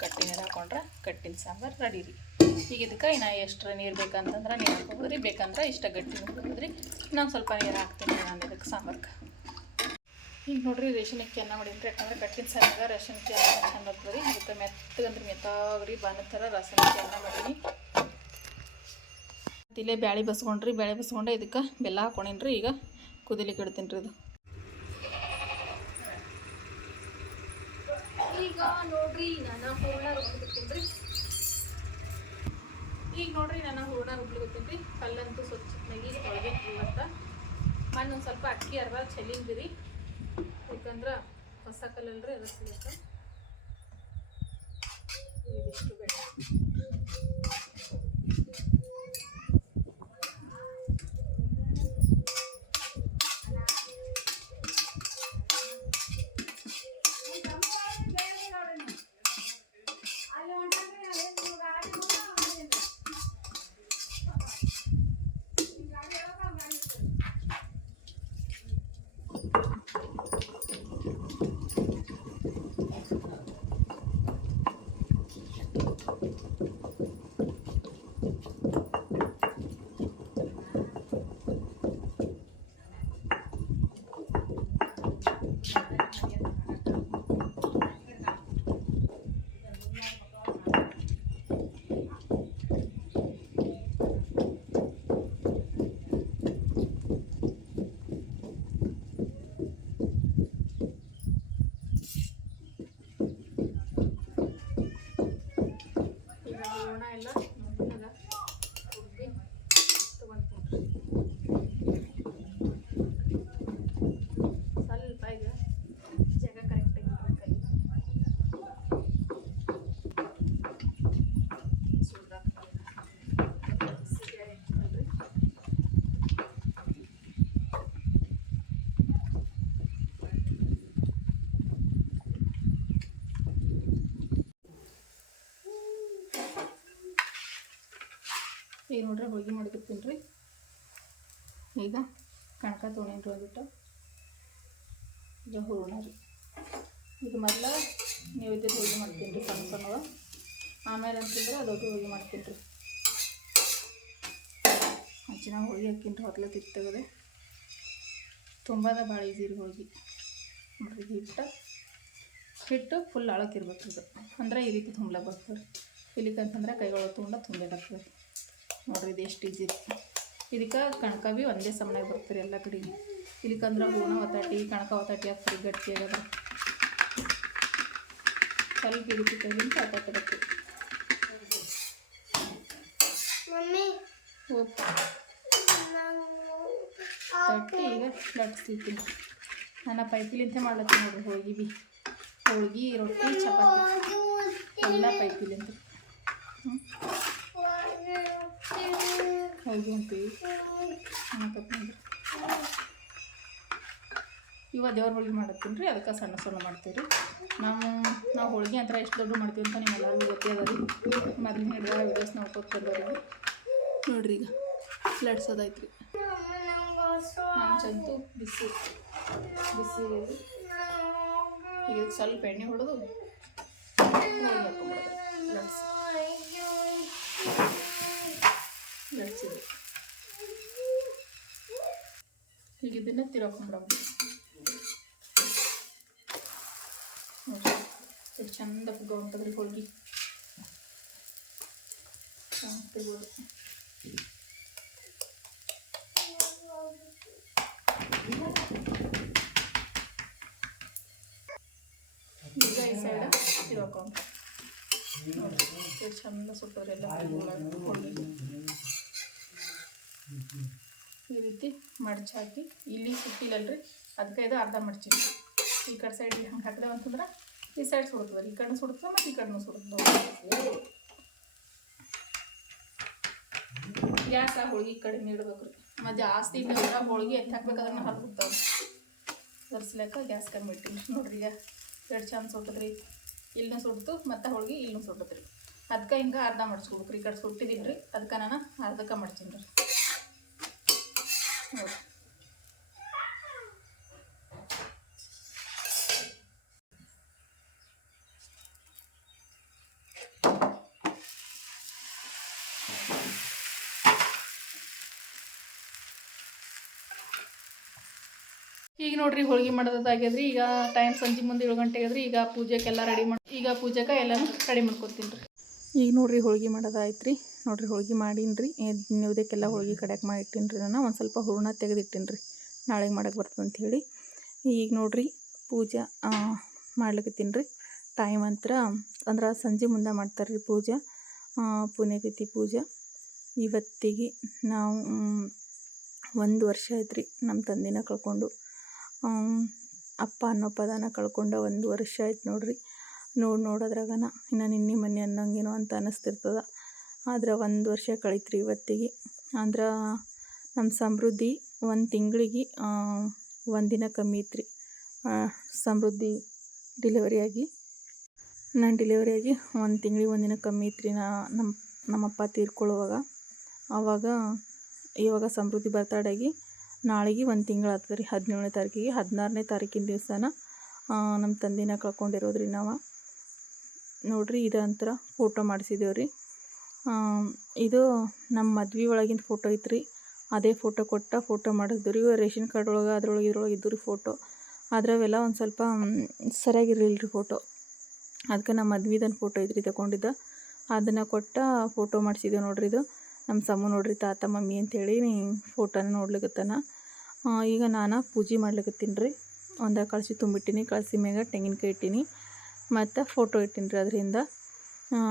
ಕಟ್ಟಿ ನೀರು ಹಾಕೊಂಡ್ರೆ ಕಟ್ಟಿನ ಸಾಂಬಾರು ರೆಡಿ ರೀ. ಈಗ ಇದಕ್ಕೆ ಇನ್ನು ಎಷ್ಟು ನೀರು ಬೇಕಂತಂದ್ರೆ ನೀರು ಹಾಕೋಬೋದ್ರಿ, ಬೇಕಂದ್ರೆ ಇಷ್ಟ ಗಟ್ಟಿ ರೀ ನಾವು ಸ್ವಲ್ಪ ನೀರು ಹಾಕ್ತೀನಿ ನಾನು ಇದಕ್ಕೆ ಸಾಂಬಾರ್ಗೆ ಈಗ ನೋಡಿರಿ ರೇಷನ್ ಅಕ್ಕಿ ಅನ್ನ ಮಾಡೀನಿ ಯಾಕಂದ್ರೆ ಕಟ್ಟಿನ ಸಾಂಬಾರ ರೇಷನ್ ಅಕ್ಕಿ ಅನ್ನ ಚಂದ ರೀ ಅದಕ್ಕೆ ಮೆತ್ತಗಂದ್ರೆ ಮೆತ್ತಾಗ್ರಿ ಬಾನ ಥರ ಅಕ್ಕಿ ಅನ್ನ ಮಾಡೀನಿ. ಇಲ್ಲೇ ಬ್ಯಾಳಿ ಬಸ್ಕೊಂಡ್ರಿ, ಬ್ಯಾಳಿ ಬಸ್ಕೊಂಡೆ ಇದಕ್ಕೆ ಬೆಲ್ಲ ಹಾಕೊಂಡೇನಿ ರೀ ಈಗ. ಕುದಿಲಿಕ್ಕೆ ಇಡ್ತೀನಿ ರೀ ಈಗ ನೋಡ್ರಿ ನಾನು ಹೂರ್ಣ ಈಗ ನೋಡ್ರಿ ನಾನು ಹೂರ್ಣ ರುಬ್ಲಿಕತ್ತೀನಿ ಕಲ್ಲಂತೂ ಸ್ವಚ್ಛನಾಗಿ ತೊಳೆದು ಇವತ್ತ. ಮಣ್ಣು ಒಂದು ಸ್ವಲ್ಪ ಅಕ್ಕಿ, ಅರ್ವ ಚೆಲ್ಲಿಂದಿರಿ ಯಾಕಂದ್ರೆ ಹೊಸ ಕಲ್ಲಲ್ರಿ ಅದ್ರ ಸಿಗುತ್ತ. ಇದಿಷ್ಟು ಈಗ ಹೂರ್ಣ ಎಲ್ಲ ನುಣ್ಣಗ ರುಬ್ಬಿ ತೊಗೊಂತೀನಿ ಸ್ವಲ್ಪ ಈಗ ಜಾಗ ಕರೆಕ್ಟಾಗಿ ಇರಬೇಕಲ್ಲಿ ಈಗ ನೋಡ್ರಿ ಹೋಳಿಗೆ ಮಾಡಿಬಿಡ್ತೀನಿ ರೀ. ಈಗ ಕಣಕ ತೊಗೊಂಡು ಹೋಗ್ಬಿಟ್ಟು ಈಗ ಹೂರ್ಣ ರೀ. ಇದು ಮೊದಲ ನೈವೇದ್ಯದ ಹೋಳಿಗೆ ಮಾಡ್ತೀನಿ ರೀ ಸಣ್ಣ ಸಣ್ಣವ. ಆಮೇಲೆ ಅಂತಂದ್ರೆ ಅದೊಂದು ಹೋಳಿಗೆ ಮಾಡ್ತೀನಿ ರೀ. ಹಂಚಿನ ಹೋಳಿಗೆ ಹಾಕಿನಿ ರೀ ಹೊತ್ಲ ತಿತ್ತಗದೆ ತುಂಬಾದ ಭಾಳ ಈಸಿ ರೀ ಹೋಳಿಗೆ. ನೋಡ್ರಿ ಹಿಟ್ಟು. ಹಿಟ್ಟು ಫುಲ್ ಆಳಕ್ಕಿರ್ಬೇಕು ಇದು. ಅಂದ್ರೆ ಈ ರೀತಿ ತುಂಬಲಕ್ಕೆ ಬರ್ತದೆ ರೀ ಕೈಗಳು ತುಂಬ ತುಂಬಿಡಾಕ್ತದೆ ನೋಡ್ರಿ ಇದು ಎಷ್ಟು ಈಜಿ ಇದಕ್ಕೆ ಕಣಕ ಭೀ ಒಂದೇ ಸಮನಾಗಿ ಬರ್ತಾರೆ ಎಲ್ಲ ಕಡೆಗೆ. ಇಲ್ಲಿಕಂದ್ರೆ ಹೂಣ ಒತ್ತಾಟಿ ಕಣಕ ಒತ್ತಾಟಿ ಹಾಕ್ತೀರಿ ಗಟ್ಟಿ ಆಗದ ಸ್ವಲ್ಪ ಇದಕ್ಕೆ ಕೈಲಿಂದ ಒತ್ತಾಟಬೇಕು ತಟ್ಟಿ ಈಗ ಲಟ್ಸ್ತಿರ್ತೀನಿ ನಾನು ಪೈಪಿಲಿಂತ ಮಾಡ್ಲತ್ತೀನಿ ನೋಡ್ರಿ ಹೋಳ್ಗೆ ಭೀ. ಹೋಳ್ಗೆ ರೊಟ್ಟಿ ಚಪಾತಿ. ಎಲ್ಲ ಪೈಪಿಲಿಂತ ಹ್ಞೂ ಅಂತೀವಿ ಇವ ದೇವ್ರ ಹೋಳಿಗೆ ಮಾಡತ್ತೀನಿ ರೀ ಅದಕ್ಕೆ ಸಣ್ಣ ಸಣ್ಣ ಮಾಡ್ತೀವಿ ರೀ. ನಾವು ನಾವು ಹೋಳಿಗೆ ಅಂತ ಎಷ್ಟು ದೊಡ್ಡ ಮಾಡ್ತೀವಿ ಅಂತ ನಿಮ್ಮೆಲ್ಲರಿಗೂ ಗೊತ್ತೇ ಅದ ರೀ. ಮೊದಲಿನ ಹಿಡಿದ ವೀಡಿಯೋಸ್ ನೋಡ್ಕೊತ ಬಂದವ್ರಿಗೆ ನೋಡ್ರಿ ಈಗ ಲಡ್ಸೋದಾಯ್ತು ರೀ ಚಂದು ಬಿಸಿ ಬಿಸಿ. ಈಗ ಸ್ವಲ್ಪ ಎಣ್ಣೆ ಹೊಡೆದು ಹೋಳ್ಗೆ ಈಗ ಇದನ್ನ ತಿರ್ಕೊಂಬಿಡೋದು ನೋಡ್ರಿ ಎಷ್ಟು ಚಂದ ಕುಗ್ಗೊಂತದ್ರಿ ಹೋಳ್ಗೆ ತೆಗೋದು ಈಗ ಈ ಸೈಡ ತಿರ್ಕೊಂತ ನೋಡ್ರಿ ಎಷ್ಟು ಚಂದ ಸುಟ್ಟವ್ರೆಲ್ಲ ಹೋಳ್ಗೆ ಈ ರೀತಿ ಮಡ್ಚಿ ಹಾಕಿ, ಇಲ್ಲಿ ಸುಟ್ಟಿಲ್ಲಲ್ರಿ? ಅದಕ್ಕೆ ಇದು ಅರ್ಧ ಮಡ್ಚಿ ಈ ಕಡೆ ಸೈಡ್ ಹಂಗೆ ಹಾಕಿದೆವು ಅಂತಂದ್ರೆ, ಈ ಸೈಡ್ ಸುಡ್ತದೆ ಈ ಕಡೆ ಸುಡ್ತದೆ ಮತ್ತು ಈ ಕಡೆನೂ ಸುಡ್ತದೆ ಗ್ಯಾಸ ಆ ಹೋಳ್ಗೆ ಕಡಿಮೆ ಕಡೆ ರೀ ಮತ್ತು ಜಾಸ್ತಿ ಇಟ್ಟಂದ್ರೆ ಹೋಳಿಗೆ ಎತ್ತ ಹಾಕ್ಬೇಕಾದ್ರೆ ಹರ್ಬಿಡ್ತಾವೆ ತರ್ಸ್ಲಿಕ್ಕ ಗ್ಯಾಸ್ ಕಮ್ಮಿ ಇಟ್ಟಿನಿ ನೋಡ್ರಿ ಈಗ ಎರಡು ಚಂದ ಸುಟ್ಟದ್ರಿ ಇಲ್ಲೂ ಸುಡ್ತು, ಮತ್ತು ಹೋಳಿಗೆ ಇಲ್ಲೂ ಸುಟ್ಟದ್ರಿ ಅದಕ್ಕೆ ಹಿಂಗೆ ಅರ್ಧ ಮಡ್ಸ್ಕೊಬೇಕು ಈ ಕಡೆ ಸುಟ್ಟಿದ್ದೀನಿ ರೀ ಅದಕ್ಕೆ ನಾನು ಅರ್ಧಕ್ಕೆ ಮಾಡ್ತೀನಿ ರೀ ಈಗ ನೋಡ್ರಿ ಹೋಳಿಗೆ ಮಾಡೋದಾಗ್ಯದ್ರಿ ಈಗ ಟೈಮ್ ಸಂಜೆ ಮುಂದೆ ಏಳು ಗಂಟೆ ಆಗ್ಯದ್ರಿ. ಈಗ ಪೂಜೆಗೆಲ್ಲ ರೆಡಿ ಮಾಡಿ ಈಗ ಪೂಜೆಗೆ ಎಲ್ಲನೂ ರೆಡಿ ಮಾಡ್ಕೊತೀನಿ ರೀ. ಈಗ ನೋಡ್ರಿ ಹೋಳಿಗೆ ಮಾಡೋದಾಯ್ತು ರೀ ನೋಡ್ರಿ ಹೋಳಿಗೆ ಮಾಡೀನಿ ರೀ ನೀವುದಕ್ಕೆಲ್ಲ ಹೋಳಿಗೆ ಕಡ್ಯಾಕ್ ಮಾಡಿ ಇಟ್ಟೀನಿ ರೀ ನಾನು. ಒಂದು ಸ್ವಲ್ಪ ಹೂರ್ಣ ತೆಗೆದಿಟ್ಟೀನಿ ರೀ ನಾಳೆಗೆ ಮಾಡಕ್ಕೆ ಬರ್ತದೆ ಅಂತ ಹೇಳಿ ಈಗ ನೋಡಿರಿ ಪೂಜೆ ಮಾಡ್ಲಿಕ್ಕತ್ತೀನಿ ರೀ ಟೈಮ್ ಅಂತ್ರ ಅಂದ್ರೆ ಸಂಜೆ ಮುಂದೆ ಮಾಡ್ತಾರೆ ರೀ ಪೂಜೆ ಪುಣ್ಯತಿಥಿ ಪೂಜೆ. ಇವತ್ತಿಗೆ ನಾವು ಒಂದು ವರ್ಷ ಆಯ್ತು ರೀ ನಮ್ಮ ತಂದೆನ ಕಳ್ಕೊಂಡು. ಅಪ್ಪ ಅನ್ನೋ ಪದಾನ ಕಳ್ಕೊಂಡ ಒಂದು ವರ್ಷ ಆಯ್ತು ನೋಡ್ರಿ. ನೋಡಿ, ನೋಡೋದ್ರಾಗನ ಇನ್ನು ನಿನ್ನೆ ಮೊನ್ನೆ ಅನ್ನಂಗೇನೋ ಅಂತ ಅನ್ನಿಸ್ತಿರ್ತದ ಆದ್ರೆ ಒಂದು ವರ್ಷ ಕಳೀತು ಇವತ್ತಿಗೆ. ಅಂದ್ರೆ ನಮ್ಮ ಸಮೃದ್ಧಿ ಒಂದು ತಿಂಗಳಿಗೆ ಒಂದಿನ ದಿನ ಕಮ್ಮಿ ಇತ್ತು ರೀ ಸಮೃದ್ಧಿ ಆಗಿ, ನಾನು ಡಿಲಿವರಿ ಆಗಿ ಒಂದು ತಿಂಗಳಿಗೆ ಒಂದಿನ ಕಮ್ಮಿ ಇತ್ತು ರೀ ನಾ ನಮ್ಮ ನಮ್ಮಪ್ಪ ತೀರ್ಕೊಳ್ಳುವಾಗ. ಆವಾಗ ಇವಾಗ ಸಮೃದ್ಧಿ ಬರ್ತಾಡಾಗಿ ನಾಳೆಗೆ ಒಂದು ತಿಂಗಳು ರೀ, ಹದಿನೇಳನೇ ತಾರೀಕಿಗೆ, ಹದಿನಾರನೇ ತಾರೀಕಿನ ದಿವಸನ ನಮ್ಮ ತಂದೆನ ಕಳ್ಕೊಂಡಿರೋದು ರೀ ನಾವು. ನೋಡಿರಿ ಇದಂತರ ಫೋಟೋ ಮಾಡಿಸಿದ್ದೇವೆ ಇದು ನಮ್ಮ ಮದ್ವೆ ಒಳಗಿನ ಫೋಟೋ ಐತ್ರಿ. ಅದೇ ಫೋಟೋ ಕೊಟ್ಟ ಫೋಟೋ ಮಾಡಿದ್ದು ರೀ. ರೇಷನ್ ಕಾರ್ಡ್ ಒಳಗೆ, ಅದ್ರೊಳಗೆ, ಇದ್ರೊಳಗೆ ಇದ್ದು ರೀ ಫೋಟೋ ಆದರೆ ಅವೆಲ್ಲ ಒಂದು ಸ್ವಲ್ಪ ಸರಿಯಾಗಿರಲಿಲ್ಲ ರೀ ಫೋಟೋ ಅದಕ್ಕೆ ನಮ್ಮ ಮದ್ವೆದನ್ ಫೋಟೋ ಐತ್ರಿ ತಗೊಂಡಿದ್ದ. ಅದನ್ನು ಕೊಟ್ಟ ಫೋಟೋ ಮಾಡಿಸಿದ್ದೆ ನೋಡ್ರಿ ಇದು. ನಮ್ಮ ಸಮ್ಮ ನೋಡಿರಿ, ತಾತ, ಮಮ್ಮಿ ಅಂತೇಳಿ ಫೋಟೋನ ನೋಡ್ಲಿಕತ್ತಾನ. ಈಗ ನಾನು ಪೂಜೆ ಮಾಡ್ಲಿಕ್ಕತ್ತೀನಿ ರೀ. ಒಂದು ಕಳಿಸಿ ತುಂಬಿಟ್ಟಿನಿ, ಕಳಸಿ ಮ್ಯಾಗ ತೆಂಗಿನಕಾಯಿ ಇಟ್ಟೀನಿ. ಮತ್ತು ಫೋಟೋ ಇಟ್ಟೀನಿ ರೀ ಅದರಿಂದ.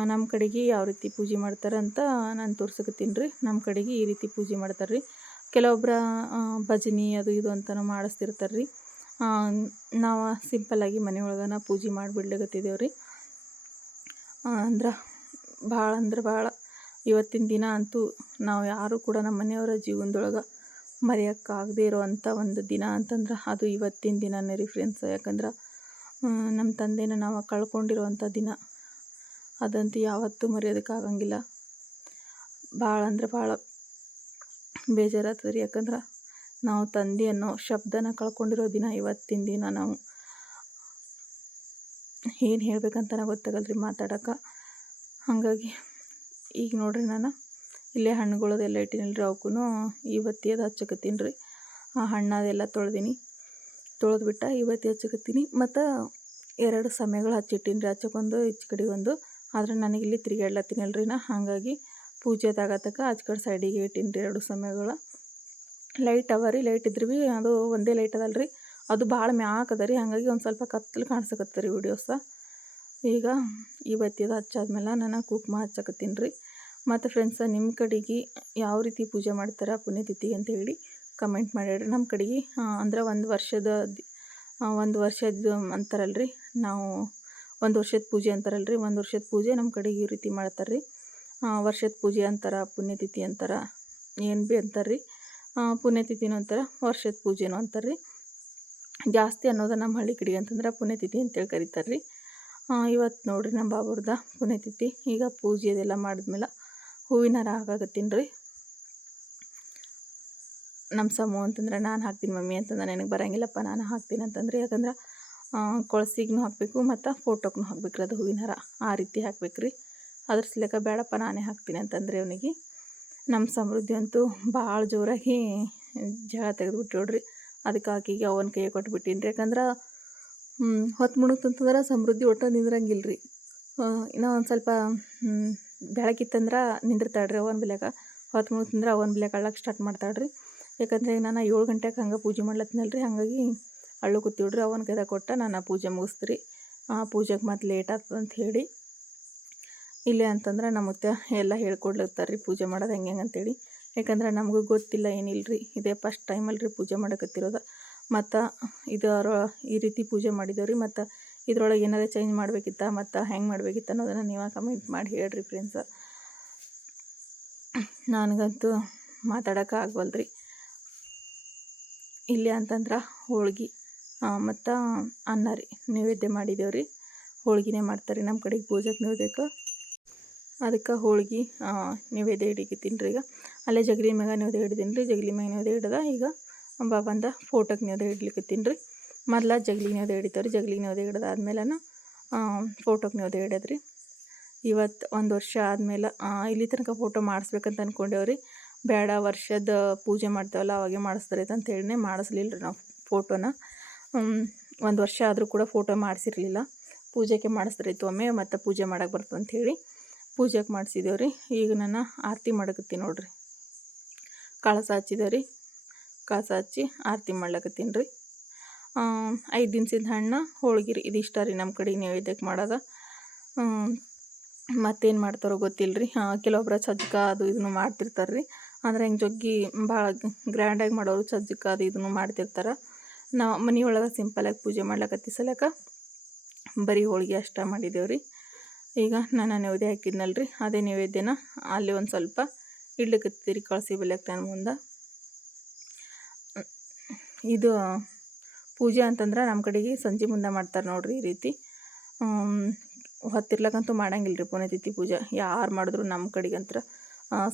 ನಮ್ಮ ಕಡೆಗೆ ಯಾವ ರೀತಿ ಪೂಜೆ ಮಾಡ್ತಾರೆ ಅಂತ ನಾನು ತೋರ್ಸಕತ್ತೀನಿ ರೀ. ನಮ್ಮ ಕಡೆಗೆ ಈ ರೀತಿ ಪೂಜೆ ಮಾಡ್ತಾರೆ ರೀ. ಕೆಲವೊಬ್ಬರ ಭಜನೆ ಅದು ಇದು ಅಂತಲೂ ಮಾಡಿಸ್ತಿರ್ತಾರೆ ರೀ. ನಾವು ಸಿಂಪಲ್ಲಾಗಿ ಮನೆ ಒಳಗನ ಪೂಜೆ ಮಾಡಿಬಿಡ್ಲಿಕತ್ತಿದ್ದೇವೆ ರೀ ಅಂದ್ರೆ ಭಾಳ ಅಂದ್ರೆ ಭಾಳ ಇವತ್ತಿನ ದಿನ ಅಂತೂ ನಾವು ಯಾರೂ ಕೂಡ ನಮ್ಮ ಮನೆಯವರ ಜೀವನದೊಳಗೆ ಮರೆಯೋಕ್ಕಾಗದೇ ಇರೋವಂಥ ಒಂದು ದಿನ ಅಂತಂದ್ರೆ ಅದು ಇವತ್ತಿನ ದಿನನೇ ರೀ ಫ್ರೆಂಡ್ಸ್ ಯಾಕಂದ್ರೆ ನಮ್ಮ ತಂದೆನ ನಾವು ಕಳ್ಕೊಂಡಿರುವಂಥ ದಿನ. ಅದಂತೂ ಯಾವತ್ತೂ ಮರೆಯೋದಕ್ಕಾಗಂಗಿಲ್ಲ ಭಾಳ ಅಂದ್ರೆ ಭಾಳ ಬೇಜಾರಾಗ್ತದೆ ರೀ ಯಾಕಂದ್ರೆ ನಾವು ತಂದೆ ಅನ್ನೋ ಶಬ್ದನ ಕಳ್ಕೊಂಡಿರೋ ದಿನ ಇವತ್ತಿನ ದಿನ ನಾವು ಏನು ಹೇಳ್ಬೇಕಂತನ ಗೊತ್ತಾಗಲ್ಲ ರೀ ಮಾತಾಡೋಕೆ. ಹಾಗಾಗಿ ಈಗ ನೋಡಿರಿ ನಾನು ಇಲ್ಲೇ ಹಣ್ಣುಗಳದೆಲ್ಲ ಇಟ್ಟಿನಿ ರೀ ಅವಕ್ಕೂ ಇವತ್ತಿ ಅದು ಹಚ್ಚಕತ್ತೀನಿ ರೀ ಆ ಹಣ್ಣು ಅದೆಲ್ಲ ತೊಳೆದೀನಿ. ತೊಳೆದ್ಬಿಟ್ಟು ಇವತ್ತಿ ಹಚ್ಚಕತ್ತೀನಿ. ಮತ್ತು ಎರಡು ಸಮಯಗಳು ಹಚ್ಚಿಟ್ಟೀನಿ ರೀ ಹಚ್ಚಕ್ಕೊಂದು ಈಚೆ ಕಡೆ ಒಂದು. ಆದ್ರೆ ನನಗೆ ಇಲ್ಲಿ ತಿರುಗಾಡ್ಲತ್ತೀನಲ್ರಿ ನಾ ಹಾಗಾಗಿ ಪೂಜೆದಾಗತಕ್ಕ ಆಚೆ ಕಡೆ ಸೈಡಿಗೆ ಇಟ್ಟಿನ್ರಿ ಎರಡು ಸಮಯಗಳು. ಲೈಟ್ ಅವ ರೀ, ಲೈಟ್ ಇದ್ರೆ ಭೀ ಅದು ಒಂದೇ ಲೈಟ್ ಅದಲ್ಲ ರೀ ಅದು ಭಾಳ ಮ್ಯಾಕ್ ಅದ ರೀ, ಹಾಗಾಗಿ ಒಂದು ಸ್ವಲ್ಪ ಕತ್ತಲು ಕಾಣಿಸಕತ್ತೆ ರೀ ವಿಡಿಯೋಸ ಈಗ ಇವತ್ತಿದು ಹಚ್ಚಾದ್ಮೇಲೆ ನಾನು ಕುಕ್ಮ ಹಚ್ಚಕತ್ತೀನಿ ರೀ. ಮತ್ತು ಫ್ರೆಂಡ್ಸ ನಿಮ್ಮ ಕಡೆಗೆ ಯಾವ ರೀತಿ ಪೂಜೆ ಮಾಡ್ತಾರೆ ಪುಣ್ಯತಿಥಿ ಅಂತ ಹೇಳಿ ಕಮೆಂಟ್ ಮಾಡ್ಯಾಡ್ರಿ ನಮ್ಮ ಕಡೆಗೆ ಅಂದ್ರೆ ಒಂದು ವರ್ಷದ ಒಂದು ವರ್ಷದ ಅಂತಾರಲ್ಲ ರೀ ನಾವು ಒಂದು ವರ್ಷದ ಪೂಜೆ ಅಂತಾರಲ್ಲ ರೀ ಒಂದು ವರ್ಷದ ಪೂಜೆ ನಮ್ಮ ಕಡೆಗೆ ಈ ರೀತಿ ಮಾಡ್ತಾರೆ ರೀ ವರ್ಷದ ಪೂಜೆ ಅಂತಾರೆ, ಪುಣ್ಯತಿಥಿ ಅಂತಾರೆ, ಏನು ಭೀ ಅಂತಾರೆ ರೀ ಪುಣ್ಯತಿಥಿನೂ ಅಂತಾರೆ ವರ್ಷದ ಪೂಜೆನೂ ಅಂತಾರೆ ರೀ ಜಾಸ್ತಿ ಅನ್ನೋದು ನಮ್ಮ ಹಳ್ಳಿ ಕಡೆಗೆ ಅಂತಂದ್ರೆ ಪುಣ್ಯತಿಥಿ ಅಂತೇಳಿ ಕರೀತಾರೆ ರೀ ಇವತ್ತು ನೋಡಿರಿ ನಮ್ಮ ಬಾಬುರ್ದ ಪುಣ್ಯತಿಥಿ, ಈಗ ಪೂಜೆ ಅದೆಲ್ಲ ಮಾಡಿದ್ಮೇಲೆ ಹೂವಿನ ಹಾರ ಹಾಕಾಕತ್ತೀನಿ ರೀ ನಮ್ಮ ಸಮೂಹ ಅಂತಂದ್ರೆ ನಾನು ಹಾಕ್ತೀನಿ ಮಮ್ಮಿ ಅಂತಂದ್ರೆ, ನನಗೆ ಬರೋಂಗಿಲ್ಲಪ್ಪ, ನಾನು ಹಾಕ್ತೀನಿ ಅಂತಂದ್ರೆ. ಯಾಕಂದ್ರೆ ಕೊಳಸಿಗೂ ಹಾಕಬೇಕು ಮತ್ತು ಫೋಟೋಗೂ ಹಾಕ್ಬೇಕ್ರಿ ಅದು ಹೂವಿನ ಹಾರ ಆ ರೀತಿ ಹಾಕ್ಬೇಕು ರೀ ಅದ್ರ ಸಲಕ ಬೇಡಪ್ಪ, ನಾನೇ ಹಾಕ್ತೀನಿ ಅಂತಂದ್ರೆ ಅವನಿಗೆ. ನಮ್ಮ ಸಮೃದ್ಧಿ ಅಂತೂ ಭಾಳ ಜೋರಾಗಿ ಜಗಳ ತೆಗೆದ್ಬಿಟ್ಟು ನೋಡ್ರಿ ಅದಕ್ಕೆ ಆಕಿಗೆ ಅವನ ಕೈ ಕೊಟ್ಬಿಟ್ಟಿನಿ ರೀ ಯಾಕಂದ್ರೆ ಹೊತ್ತು ಮುಣುಕ್ತಂತಂದ್ರೆ ಸಮೃದ್ಧಿ ಒಟ್ಟು ನಿಂದ್ರಂಗಿಲ್ಲ ರೀ ಇನ್ನೂ ಒಂದು ಸ್ವಲ್ಪ ಬೆಳಕಿತ್ತಂದ್ರೆ ನಿಂದಿರ್ತಾಳೆ ರೀ ಅವನ ಬೆಲೆಗ ಹೊತ್ತು ಮುಳುಗ್ತಂದ್ರೆ ಅವನ ಬೆಲೆಗೆ ಅಳ್ಳಕ್ಕೆ ಸ್ಟಾರ್ಟ್ ಮಾಡ್ತಾಳೆ ರೀ ಯಾಕಂದರೆ ನಾನು ಏಳು ಗಂಟೆಗೆ ಹಂಗೆ ಪೂಜೆ ಮಾಡ್ಲತ್ತಿನಲ್ಲ ರೀ ಹಾಗಾಗಿ ಅಳ್ಳು ಕೂತಿವ್ರಿ ಅವನ ಕೈದಾಗ ಕೊಟ್ಟ ನಾನು ಪೂಜೆ ಮುಗಿಸ್ತ್ರಿ. ಆ ಪೂಜೆಗೆ ಮತ್ತೆ ಲೇಟ್ ಆಗ್ತದೆ ಅಂತ ಹೇಳಿ, ಇಲ್ಲೇ ಅಂತಂದ್ರೆ ನಮ್ಮ ಎಲ್ಲ ಹೇಳ್ಕೊಡ್ಲತ್ತಾರೆ ರೀ ಪೂಜೆ ಮಾಡೋದು ಹೆಂಗೆ ಹೆಂಗೆ ಅಂತೇಳಿ. ಯಾಕಂದ್ರೆ ನಮಗೂ ಗೊತ್ತಿಲ್ಲ ಏನಿಲ್ಲ ರೀ ಇದೇ ಫಸ್ಟ್ ರೀ ಪೂಜೆ ಮಾಡಕತ್ತಿರೋದು. ಮತ್ತು ಇದರ ಈ ರೀತಿ ಪೂಜೆ ಮಾಡಿದ್ದೇವ್ರಿ ಮತ್ತು ಇದ್ರೊಳಗೆ ಏನಾರ ಚೇಂಜ್ ಮಾಡಬೇಕಿತ್ತ, ಮತ್ತು ಹೆಂಗೆ ಮಾಡಬೇಕಿತ್ತ ಅನ್ನೋದನ್ನು ನೀವು ಕಮೆಂಟ್ ಮಾಡಿ ಹೇಳ್ರಿ ಫ್ರೆಂಡ್ಸ ನನಗಂತೂ ಮಾತಾಡೋಕೆ ಇಲ್ಲ ರೀ ಇಲ್ಲಿ ಅಂತಂದ್ರೆ ಹೋಳ್ಗೆ. ಮತ್ತು ಅನ್ನ ರೀ, ನೈವೇದ್ಯ ಮಾಡಿದ್ದೇವೆ ರೀ. ಹೋಳ್ಗೆನೇ ಮಾಡ್ತಾರೆ ನಮ್ಮ ಕಡೆಗೆ ಪೂಜೆಗೆ ನೈವೇದ್ಯಕ್ಕೆ. ಅದಕ್ಕೆ ಹೋಳ್ಗೆ ನೈವೇದ್ಯ ಹಿಡಿಕತ್ತೀನಿ ರೀ ಈಗ. ಅಲ್ಲೇ ಜಗಲಿ ಮ್ಯಾಗ ನೈವೇದ್ಯ ಹಿಡಿದೀನಿ ರೀ, ಜಗಲಿ ಮ್ಯಾಗ ನೈವೇದ್ಯ ಹಿಡ್ದ ಈಗ ಬಾಬಂದ ಫೋಟೋಗೆ ನೈವೇದ್ಯ ಹಿಡ್ಲಿಕತ್ತೀನಿ ರೀ. ಮೊದ್ಲ ಜಗಲಿ ನೈವೇದ್ಯ ಹಿಡಿತೇವೆ ರೀ ಜಗಲಿ ನೈವೇದ್ಯ ಹಿಡ್ದಾದ್ಮೇಲೆ ಫೋಟೋಗೆ ನೈವೇದ್ಯ ರೀ. ಇವತ್ತು ಒಂದು ವರ್ಷ ಆದಮೇಲೆ ಇಲ್ಲಿ ತನಕ ಫೋಟೋ ಮಾಡಿಸ್ಬೇಕಂತ ಅಂದ್ಕೊಂಡೇವ್ರಿ ಬೇಡ ವರ್ಷದ ಪೂಜೆ ಮಾಡ್ತೇವಲ್ಲ, ಅವಾಗೆ ಮಾಡಿಸ್ತಾರೆ ಅಂತ ಹೇಳಿನೇ ಮಾಡಿಸ್ಲಿಲ್ಲ ರೀ ನಾವು ಫೋಟೋನ. ಒಂದು ವರ್ಷ ಆದರೂ ಕೂಡ ಫೋಟೋ ಮಾಡಿಸಿರ್ಲಿಲ್ಲ. ಪೂಜೆಗೆ ಮಾಡಿಸ್ತಾರಿತ್ತು ಒಮ್ಮೆ, ಮತ್ತು ಪೂಜೆ ಮಾಡಕ್ಕೆ ಬರ್ತದೆ ಹೇಳಿ ಪೂಜೆಗೆ ಮಾಡಿಸಿದೇವೆ ರೀ. ಈಗ ನಾನು ಆರತಿ ಮಾಡಕತ್ತೀನಿ ನೋಡ್ರಿ. ಕಳಸ ಹಚ್ಚಿದೇವೆ ರೀ. ಕಳಸ ಹಚ್ಚಿ ಆರತಿ ಮಾಡ್ಲಕತ್ತೀನಿ ರೀ. ಐದು ದಿನಸಿದ ಹಣ್ಣು ಹೋಳ್ಗೆ ರೀ ಇದಿಷ್ಟ ರೀ ನಮ್ಮ ಕಡೆ ನೈವೇದ್ಯಕ್ಕೆ ಮಾಡೋದು. ಮತ್ತೇನು ಮಾಡ್ತಾರೋ ಗೊತ್ತಿಲ್ಲ ರೀ ಕೆಲವೊಬ್ಬರ ಸಜ್ಜಕ ಅದು ಇದನ್ನು ಮಾಡ್ತಿರ್ತಾರೆ ರೀ ಅಂದರೆ ಹಿಂಗೆ ಜಗ್ಗಿ ಭಾಳ ಗ್ರ್ಯಾಂಡಾಗಿ ಮಾಡೋರು ಸಜ್ಜಕ ಅದು ಇದನ್ನು ಮಾಡ್ತಿರ್ತಾರೆ. ನಾವು ಮನೆಯೊಳಗೆ ಸಿಂಪಲಾಗಿ ಪೂಜೆ ಮಾಡ್ಲಕತ್ತಿ ಸಲಕ ಬರೀ ಹೋಳಿಗೆ ಅಷ್ಟ ಮಾಡಿದ್ದೇವ್ರಿ ಈಗ ನಾನು ನೈವೇದ್ಯ ಹಾಕಿದ್ನಲ್ಲ ರೀ ಅದೇ ನೈವೇದ್ಯನ ಅಲ್ಲಿ ಒಂದು ಸ್ವಲ್ಪ ಇಡ್ಲಿಕತ್ತೀರಿ ಕಳಿಸಿ ಬೆಲ್ಲಕ್ಕೆ ನನ್ನ ಮುಂದೆ. ಇದು ಪೂಜೆ ಅಂತಂದ್ರೆ ನಮ್ಮ ಕಡೆಗೆ ಸಂಜೆ ಮುಂದೆ ಮಾಡ್ತಾರೆ ನೋಡ್ರಿ ಈ ರೀತಿ. ಹೊತ್ತಿರ್ಲಕ್ಕಂತೂ ಮಾಡಂಗಿಲ್ಲ ರೀ ಪುಣ್ಯತಿಥಿ ಪೂಜೆ, ಯಾರು ಮಾಡಿದ್ರು ನಮ್ಮ ಕಡೆಗಂತ್ರ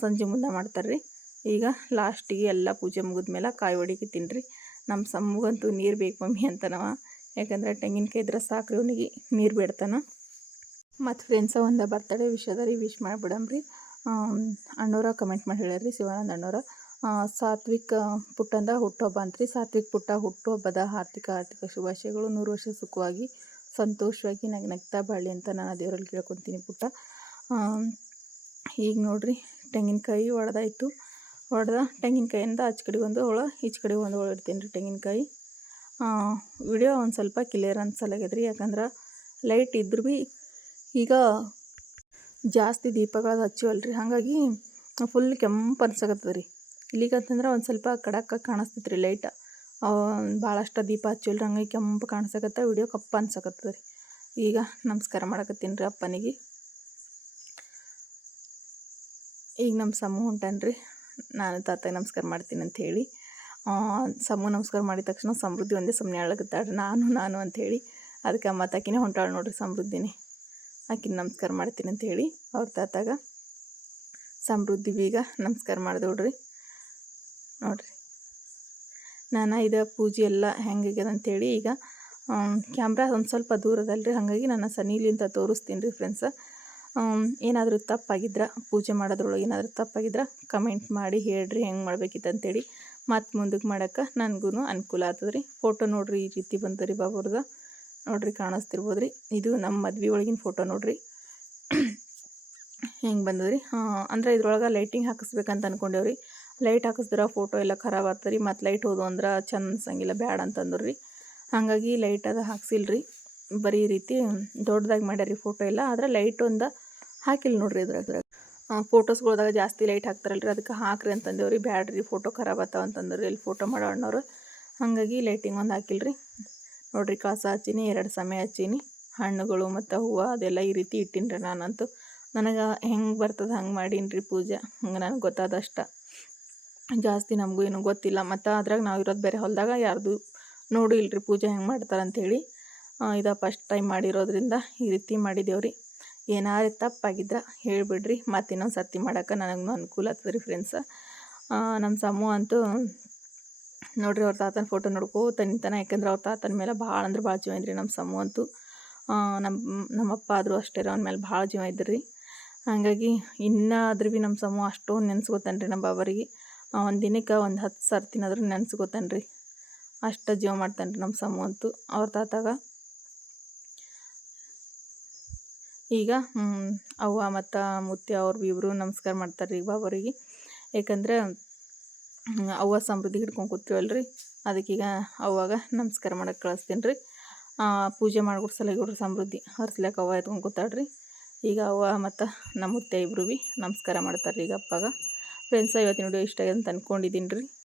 ಸಂಜೆ ಮುಂದೆ ಮಾಡ್ತಾರೆ ರೀ ಈಗ ಲಾಸ್ಟಿಗೆ ಎಲ್ಲ ಪೂಜೆ ಮುಗಿದ್ಮೇಲೆ ಕಾಯಿ ಹೊಡಿಗೆ ರೀ ನಮ್ಮ ಸಮ್ಮಗಂತೂ ನೀರು ಬೇಕು ಮಮ್ಮಿ ಅಂತನವ. ಯಾಕಂದ್ರೆ ತೆಂಗಿನಕಾಯಿ ಇದ್ರೆ ಸಾಕ್ರಿ ಅವನಿಗೆ, ನೀರು ಬಿಡ್ತಾನ. ಮತ್ತು ಫ್ರೆಂಡ್ಸ ಒಂದು ಬರ್ತಡೇ ವಿಷಯದ ರೀ ವಿಶ್ ಮಾಡಿಬಿಡಮ್ರಿ ಅಣ್ಣವ್ರ ಕಮೆಂಟ್ ಮಾಡಿ ಹೇಳ್ರಿ ರೀ ಶಿವಾನಂದ ಅಣ್ಣವ್ರ ಸಾತ್ವಿಕ್ ಪುಟ್ಟಂದ ಹುಟ್ಟುಹಬ್ಬ ಅಂತ್ರಿ. ಸಾತ್ವಿಕ ಪುಟ್ಟ ಹುಟ್ಟುಹಬ್ಬದ ಆರ್ಥಿಕ ಆರ್ಥಿಕ ಶುಭಾಶಯಗಳು. ನೂರು ವರ್ಷ ಸುಖವಾಗಿ, ಸಂತೋಷವಾಗಿ ನಗ್ ನಗ್ತಾ ಬಾಳಿ ಅಂತ ನಾನು ದೇವರಲ್ಲಿ ಕೇಳ್ಕೊತೀನಿ ಪುಟ್ಟ. ಈಗ ನೋಡ್ರಿ, ತೆಂಗಿನಕಾಯಿ ಒಡೆದಾಯ್ತು ಹೊಡೆದ ತೆಂಗಿನಕಾಯಿಂದ ಆಚೆ ಕಡೆ ಒಂದು ಒಳ ಈಚೆ ಕಡೆ ಒಂದು ಒಳ ಇಡ್ತೀನಿ ರೀ ತೆಂಗಿನಕಾಯಿ. ವಿಡಿಯೋ ಒಂದು ಸ್ವಲ್ಪ ಕ್ಲಿಯರ್ ಅನ್ಸಲಾಗ್ಯದ ರೀ ಯಾಕಂದ್ರೆ ಲೈಟ್ ಇದ್ರೂ ಭೀ ಈಗ ಜಾಸ್ತಿ ದೀಪಗಳು ರೀ ಹಾಗಾಗಿ ಫುಲ್ ಕೆಂಪು ಅನ್ಸಕತ್ತದ ರೀ ಇಲ್ಲಿಗಂತಂದ್ರೆ ಒಂದು ಸ್ವಲ್ಪ ಕಡಕ ಕಾಣಿಸ್ತೈತೆ ರೀ ಲೈಟ ಭಾಳಷ್ಟು ದೀಪ ಹಚ್ಚಿವಲ್ರಿ, ಹಂಗಾಗಿ ಕೆಂಪು ಕಾಣಿಸಕತ್ತ, ವಿಡಿಯೋ ಕಪ್ಪ ಅನ್ಸಕತ್ತದ ರೀ ಈಗ ನಮಸ್ಕಾರ ಮಾಡಕತ್ತೀನಿ ರೀ ಅಪ್ಪನಿಗೆ. ಈಗ ನಮ್ಮ ಸಮೂಹ ಹೊಂಟಾನ್ರಿ. ನಾನು ತಾತಗೆ ನಮಸ್ಕಾರ ಮಾಡ್ತೀನಿ ಅಂತ ಹೇಳಿ ಸಮೂಹ ನಮಸ್ಕಾರ ಮಾಡಿದ ತಕ್ಷಣ ಸಮೃದ್ಧಿ ಒಂದೇ ಸುಮ್ಮನೆ ಅಳಗುತ್ತಾಳೆ ನಾನು ನಾನು ಅಂಥೇಳಿ ಅದಕ್ಕೆ ಅಮ್ಮ ತಾಕಿನೇ ಹೊಂಟಾಳು ನೋಡ್ರಿ ಸಮೃದ್ಧಿನೇ. ಆಕಿನ ನಮಸ್ಕಾರ ಮಾಡ್ತೀನಿ ಅಂತ ಹೇಳಿ ಅವ್ರ ತಾತಾಗ ಸಮೃದ್ಧಿ ಬೀಗ ನಮಸ್ಕಾರ ಮಾಡಿದೋಡ್ರಿ ನೋಡ್ರಿ. ನಾನು ಇದು ಪೂಜೆ ಎಲ್ಲ ಹೆಂಗಾಗ್ಯದ ಅಂಥೇಳಿ ಈಗ ಕ್ಯಾಮ್ರಾ ಒಂದು ಸ್ವಲ್ಪ ದೂರ ಅದಲ್ರಿ ಹಾಗಾಗಿ ನಾನು ಸನಿಲಿಂತ ತೋರಿಸ್ತೀನಿ ರೀ ಫ್ರೆಂಡ್ಸ ಏನಾದರೂ ತಪ್ಪಾಗಿದ್ರೆ, ಪೂಜೆ ಮಾಡೋದ್ರೊಳಗೆ ಏನಾದರೂ ತಪ್ಪಾಗಿದ್ರೆ ಕಮೆಂಟ್ ಮಾಡಿ ಹೇಳ್ರಿ, ಹೆಂಗೆ ಮಾಡ್ಬೇಕಿತ್ತು ಅಂತೇಳಿ. ಮತ್ತು ಮುಂದಕ್ಕೆ ಮಾಡೋಕ್ಕೆ ನನಗೂ ಅನುಕೂಲ ಆಗ್ತದೆ ರೀ ಫೋಟೋ ನೋಡ್ರಿ, ಈ ರೀತಿ ಬಂತು ರೀ ಬಾಬುರ್ದು. ನೋಡಿರಿ ಕಾಣಿಸ್ತಿರ್ಬೋದು ರೀ ಇದು ನಮ್ಮ ಮದ್ವೆ ಒಳಗಿನ ಫೋಟೋ ನೋಡಿರಿ. ಹೆಂಗೆ ಬಂದದ್ರಿ? ಅಂದ್ರೆ ಇದ್ರೊಳಗೆ ಲೈಟಿಂಗ್ ಹಾಕಿಸ್ಬೇಕಂತ ಅನ್ಕೊಂಡೇವ್ರಿ. ಲೈಟ್ ಹಾಕಿಸಿದ್ರೆ ಫೋಟೋ ಎಲ್ಲ ಖರಾಬ್ ಆಗ್ತದೆ ರೀ ಮತ್ತು ಲೈಟ್ ಹೋದು ಅಂದ್ರೆ ಚಂದ ಅನ್ಸಂಗಿಲ್ಲ ಬ್ಯಾಡ ಅಂತಂದ್ರು. ಹಾಗಾಗಿ ಲೈಟ್ ಅದು ರೀ ಬರೀ ರೀತಿ ದೊಡ್ಡದಾಗಿ ಮಾಡ್ಯಾರ ಫೋಟೋ ಎಲ್ಲ. ಆದ್ರೆ ಲೈಟ್ ಒಂದು ಹಾಕಿಲ್ಲ ನೋಡ್ರಿ ಇದ್ರಾಗ. ಫೋಟೋಸ್ಗಳ್ದಾಗ ಜಾಸ್ತಿ ಲೈಟ್ ಹಾಕ್ತಾರಲ್ರಿ, ಅದಕ್ಕೆ ಹಾಕ್ರಿ ಅಂತಂದೇವ್ರಿ. ಬ್ಯಾಡ್ರಿ, ಫೋಟೋ ಖರಾಬ್ ಆತಾವ ಅಂತಂದ್ರೆ ಇಲ್ಲಿ ಫೋಟೋ ಮಾಡೋ ಅಣ್ಣವ್ರು. ಹಾಗಾಗಿ ಲೈಟಿಂಗ್ ಒಂದು ಹಾಕಿಲ್ಲ ರೀ ನೋಡಿರಿ ಕಳಸ ಹಚ್ಚೀನಿ, ಎರಡು ಸಮಯ ಹಚ್ಚೀನಿ. ಹಣ್ಣುಗಳು ಮತ್ತು ಹೂವು ಅದೆಲ್ಲ ಈ ರೀತಿ ಇಟ್ಟೀನಿ ರೀ ನಾನಂತೂ. ನನಗೆ ಹೆಂಗೆ ಬರ್ತದೆ ಹಂಗೆ ಮಾಡೀನಿ ಪೂಜೆ. ಹಂಗೆ ನನಗೆ ಗೊತ್ತಾದಷ್ಟ. ಜಾಸ್ತಿ ನಮಗೂ ಏನೂ ಗೊತ್ತಿಲ್ಲ. ಮತ್ತು ಅದ್ರಾಗ ನಾವು ಇರೋದು ಬೇರೆ ಹೊಲದಾಗ ಯಾರ್ದು ನೋಡು ಇಲ್ರಿ ಪೂಜೆ ಹೆಂಗೆ ಮಾಡ್ತಾರೆ ಅಂಥೇಳಿ ಇದು ಫಸ್ಟ್ ಟೈಮ್ ಮಾಡಿರೋದ್ರಿಂದ ಈ ರೀತಿ ಮಾಡಿದೇವೆ ರೀ ಏನಾದ್ರು ತಪ್ಪಾಗಿದ್ರೆ ಹೇಳಿಬಿಡ್ರಿ. ಮತ್ತು ಇನ್ನೊಂದು ಸರ್ತಿ ಮಾಡೋಕೆ ನನಗೂ ಅನುಕೂಲ ಆಗ್ತದೆ ರೀ ಫ್ರೆಂಡ್ಸ ನಮ್ಮ ಸಮೂಹ ಅಂತೂ ನೋಡ್ರಿ ಅವ್ರ ತಾತನ ಫೋಟೋ ನೋಡ್ಕೋತ ನಿಂತಾನೆ. ಯಾಕಂದ್ರೆ ಅವ್ರ ತಾತನ ಮೇಲೆ ಭಾಳ ಅಂದ್ರೆ ಭಾಳ ಜೀವ ಇದ್ರಿ ನಮ್ಮ ಸಮೂಹ ಅಂತೂ. ನಮ್ಮ ನಮ್ಮಪ್ಪ ಆದರೂ ಅಷ್ಟೇ ರೀ, ಅವನ ಮೇಲೆ ಭಾಳ ಜೀವ ಇದ್ರಿ. ಹಾಗಾಗಿ ಇನ್ನೂ ಆದ್ರೂ ಭೀ ನಮ್ಮ ಸಮೂಹ ಅಷ್ಟೊಂದು ನೆನ್ಸ್ಕೊತಾನೆ ರೀ ನಮ್ಮ ಬಾಬರಿಗೆ ಒಂದು ದಿನಕ್ಕೆ ಒಂದು ಹತ್ತು ಸರ್ತಿನಾದ್ರೂ ನೆನ್ಸ್ಕೊತಾನೆ ರೀ ಅಷ್ಟು ಜೀವ ಮಾಡ್ತಾನೆ ರೀ ನಮ್ಮ ಸಮೂಹ ಅಂತೂ. ಅವ್ರ ತಾತಾಗ ಈಗ ಅವ್ವ ಮತ್ತು ಮುತ್ತೆ, ಅವ್ರ ಇಬ್ಬರು ನಮಸ್ಕಾರ ಮಾಡ್ತಾರೆ ರೀ ಬಾಬರಿಗೆ. ಯಾಕಂದ್ರೆ ಅವ್ವ ಸಮೃದ್ಧಿ ಹಿಡ್ಕೊಂಡು ಕೂತೀವಲ್ರಿ. ಅದಕ್ಕೀಗ ಅವಾಗ ನಮಸ್ಕಾರ ಮಾಡಕ್ಕೆ ಕಳಿಸ್ತೀನಿ ರೀ ಪೂಜೆ ಮಾಡ್ಕೊಡ್ಸಲ್ಲ ಇವ್ರು ಸಮೃದ್ಧಿ ಹರ್ಸ್ಲಕ್ಕೆ ಅವ್ವ ಎತ್ಕೊಂಡು ಕೂತಾಳ್ರಿ. ಈಗ ಅವ್ವ ಮತ್ತು ನಮ್ಮ ಮುತ್ತೆ ಇಬ್ಬರು ಭೀ ನಮಸ್ಕಾರ ಮಾಡ್ತಾರೆ ರೀ ಈಗ ಅಪ್ಪಾಗ. ಫ್ರೆಂಡ್ಸ ಇವತ್ತಿನ ವಿಡಿಯೋ ಇಷ್ಟ ಆಗಿದೆ ಅಂತ ಅಂದ್ಕೊಂಡಿದ್ದೀನಿ ರೀ